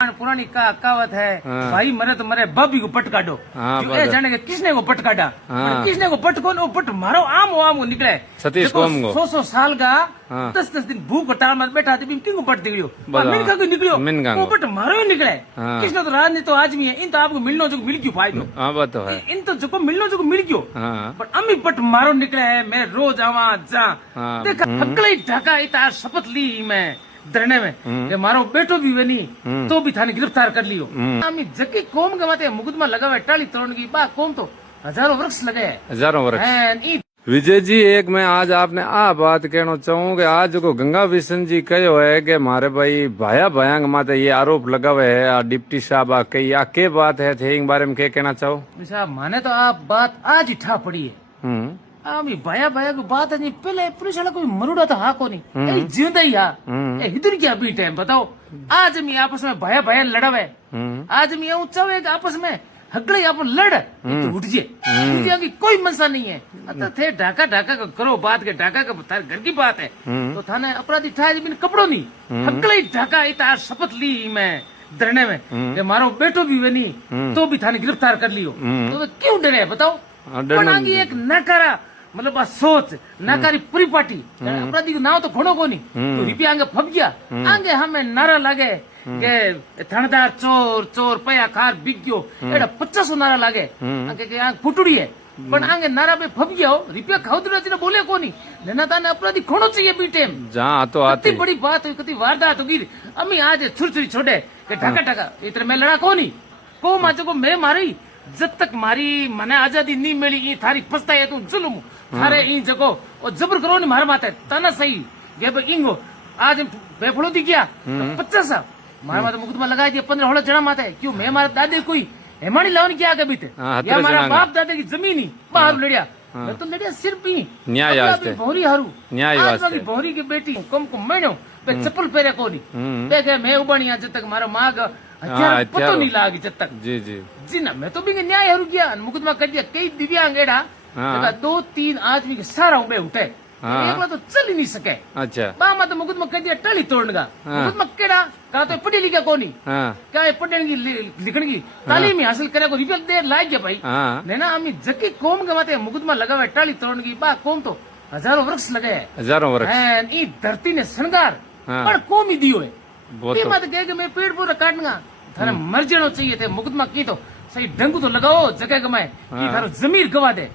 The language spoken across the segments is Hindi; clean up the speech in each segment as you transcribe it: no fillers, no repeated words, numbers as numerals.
पुरानी कहावत है भाई मरे तो मरे बाबी को पट काटो। जाने के किसने को पट काटा, किसने को पट को पट मारो आम निकले सतीश कोम को 100 साल का 10 दिन भूख हड़ताल में बैठा थी किंग पट निकलियो मिनका को निकलियो वो पट मारो ही निकले। किसने तो राजनीति तो आदमी है इन तो आपको मिलनो जो मिल क्यों फायदो इन तो जो मिलनो जो मिल क्यों पर अम्मी पट मारो निकले है। मैं रोज आवा जा देखा अगले ढाका इतार शपथ ली मैं धरने में कि मारो बेटो भी बनी तो भी थाने गिरफ्तार कर लियो। अम्मी जकी कोम के माते मुकदमा लगा हुआ टाली तोड़ने की बा कोम तो हजारों वृक्ष लगे हजारों वृक्ष। विजय जी एक मैं आज आपने आ बात कहना चाहूँ कि आज को गंगा बिशन जी कहो है कि मारे भाई भाया भयांग माते ये आरोप लगा हुआ है डिप्टी साहब कही आ के बात है थे बारे में क्या कहना चाहो साहब माने तो आप बात आज ही ठा पड़ी है। अभी भाया भाया को बात है पहले पुलिस वाला कोई मरुड़ा तो हा को नहीं जिंदा ही हा इधर क्या बीट है बताओ। आज हम आपस में भाया भाया लड़ा है आज हम ऊंचा आपस में हगड़े आप लड़ तो उठ जाए कोई मनसा नहीं है। अतः थे ढाका ढाका का करो बात के ढाका का घर की बात है तो थाने अपराधी ठाए बिन कपड़ो नहीं हगड़े ढाका इतार शपथ ली मैं धरने में कि मारो बेटो भी बनी तो भी थाने गिरफ्तार कर लियो तो क्यों डरे बताओ। एक नकारा मतलब सोच नकारी पूरी पार्टी अपराधी को नाव तो घोड़ो को नहीं तो रिपिया आगे फप गया आगे हमें नारा लगे के थानेदार चोर चोर पया खार बिक गयो एड़ा 50 नारा लागे आगे के आंख फुटड़ी है पण आगे नारा पे फप गया हो रिपिया खाउदरा जी ने बोले को नहीं लेना ताने अपराधी खोनो चाहिए बी टाइम जहां तो आती बड़ी बात हुई कति वारदात होगी अम्मी आज छुरछुरी छोड़े के ढाका ढाका इतने मैं लड़ा को नहीं को माचो को मैं मारी जब तक मारी मने आजादी नहीं मिली ये थारी फसता है तू जुल्म थारे ई जगो और जबर करो नहीं मार माते तना सही गे इंगो आज बेफड़ो दी गया 50 मार माते मुकदमा लगा दिया 15 होड़ा जड़ा माते क्यों मैं मारे दादे कोई हेमानी लावन क्या आगे बीते या हमारा बाप दादे की जमीन ही बाहर लड़िया मैं तो लड़िया सिर्फ ही न्याय वास्ते भौरी हारू न्याय वास्ते भौरी की बेटी कम को मैनो पे चप्पल पहरे को नहीं देखे मैं उबानिया जब तक मारा माग हथियार पतो नहीं लागी जब तक जी जी जी ना मैं तो भी न्याय हरू गया मुकदमा कर दिया कई दिव्यांग एड़ा 2-3 आदमी के सारा उबे उठे एक बार तो चल ही नहीं सके। अच्छा बामा तो मुकदमा कर दिया टली तोड़ने का मुकदमा केड़ा कहा तो पढ़ी लिखा को नहीं क्या पढ़ने की लिखने की तालीम हासिल करे को रिपीट देर लाग गया भाई लेना अम्मी जकी कोम के माते मुकदमा लगा हुआ टाली तोड़ने की बा कोम तो हजारों वृक्ष लगे हजारों वृक्ष ई धरती ने श्रृंगार पर कोम ही दियो है मत कहे मैं पेड़ पूरा काटना थारे मर जाना चाहिए थे मुकदमा की तो सही ढंग तो लगाओ जगह कमाए की थारो जमीर गवा दे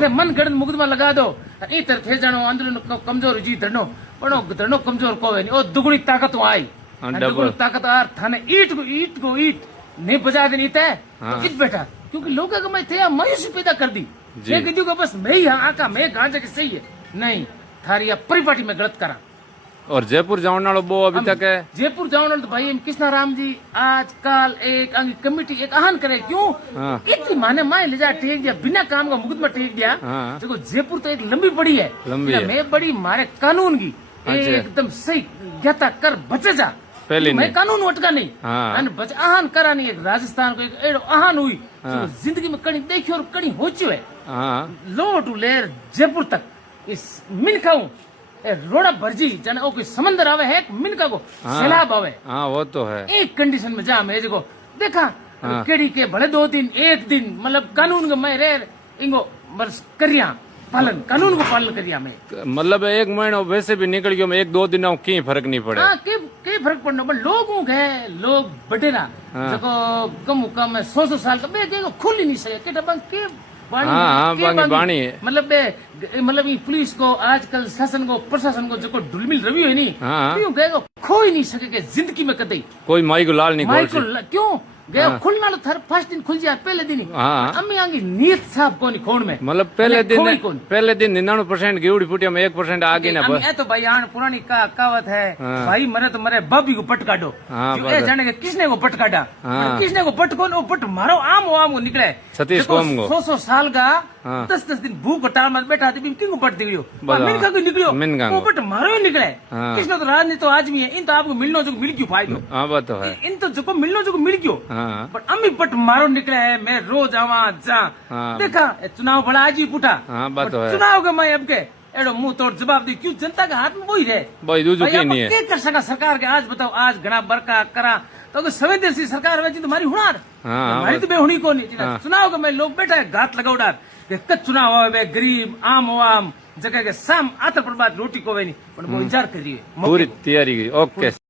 थे मन गणत मुकदमा लगा दो ई तरह थे जानो अंदर कमजोर जी धरनो पण धरनो कमजोर को है ओ दुगुनी ताकत आई दुगुनी ताकत आर थाने ईट को ईट नहीं बजा देनी थे तो ईट बैठा क्योंकि लोग कमाए थे मायूसी पैदा कर दी ये कह दियो बस मैं ही आका मैं गांजा के सही है नहीं थारी परिपाटी में गलत करा। और जयपुर जाने वालों वो अभी तक है जयपुर जाने वाले तो भाई कृष्णा राम जी आज कल एक कमेटी एक आह्वान करे क्यों इतनी माने माए ले जा टेक दिया बिना काम का मुकदमा टेक दिया देखो जयपुर तो एक लंबी पड़ी है मैं बड़ी मारे कानून की एकदम सही ज्ञाता कर बचे जा पहले मैं कानून अटका नहीं आह्वान करा नहीं। एक राजस्थान को एक आह्वान हुई जिंदगी में कड़ी देखी और कड़ी हो चुके लो टू लेर जयपुर तक इस मिनखाऊ रोड़ा भरजी जन ओ कोई समंदर आवे है मिनका को सैलाब आवे वो तो है एक कंडीशन में जा मैं देखो देखा केड़ी के भले 2 दिन 1 दिन मतलब कानून का मैं रे इंगो बस करिया पालन कानून को पालन करिया मैं मतलब 1 महीना वैसे भी निकल गयो मैं 1-2 दिन की फर्क नहीं पड़े के फर्क पड़ना पर लोगों के लोग बटेरा जको कम 100 साल का मैं देखो खुल ही नहीं सके के डबंग के बाणी मतलब पुलिस को आजकल शासन को प्रशासन को जो ढुलमिल रवि है नहीं क्यों गए खो ही नहीं सके जिंदगी में कतई कोई माई को लाल नहीं क्यों गया खुलना तो थर फर्स्ट दिन खुल जाए पहले दिन अम्मी आंगी नीयत साहब कोनी खोण में मतलब पहले दिन 99% गिवड़ी फुटिया में 1% आगे ना बस तो भाई आन पुरानी कहावत है भाई मरे तो मरे बाबी को पट काटो जाने के किसने को पट काटा किसने को पट को पट मारो आम निकले सतीश कोम को 100 साल का 10 दिन भूख हड़ताल में बैठा थी किंग पट निकलियो मिनका को निकलियो वो पट मारो ही निकले। किसने तो राजनीति तो आदमी है इन तो आपको मिलनो जो मिल क्यों फायदो इन तो जो मिलनो जो मिल क्यों पर अम्मी पट मारो निकले है। मैं रोज आवा जा देखा चुनाव बड़ा आज ही पुठा चुनाव के मैं अब के एडो मुंह तोड़ जवाब दी क्यों जनता के हाथ में वही रहे नहीं है क्या कर सका सरकार के आज बताओ आज घना बरका करा तो अगर संवेदनशील सरकार हुए तो मारी हुणार हाँ, मारी तो बेहुणी को नहीं चुनाव के मैं लोग बैठा है घात लगाओ डार कि कच चुनाव हुआ गरीब आम आवाम जगह के साम आतर पर बात रोटी को वे नहीं पर वो इंतजार करिए पूरी तैयारी की ओके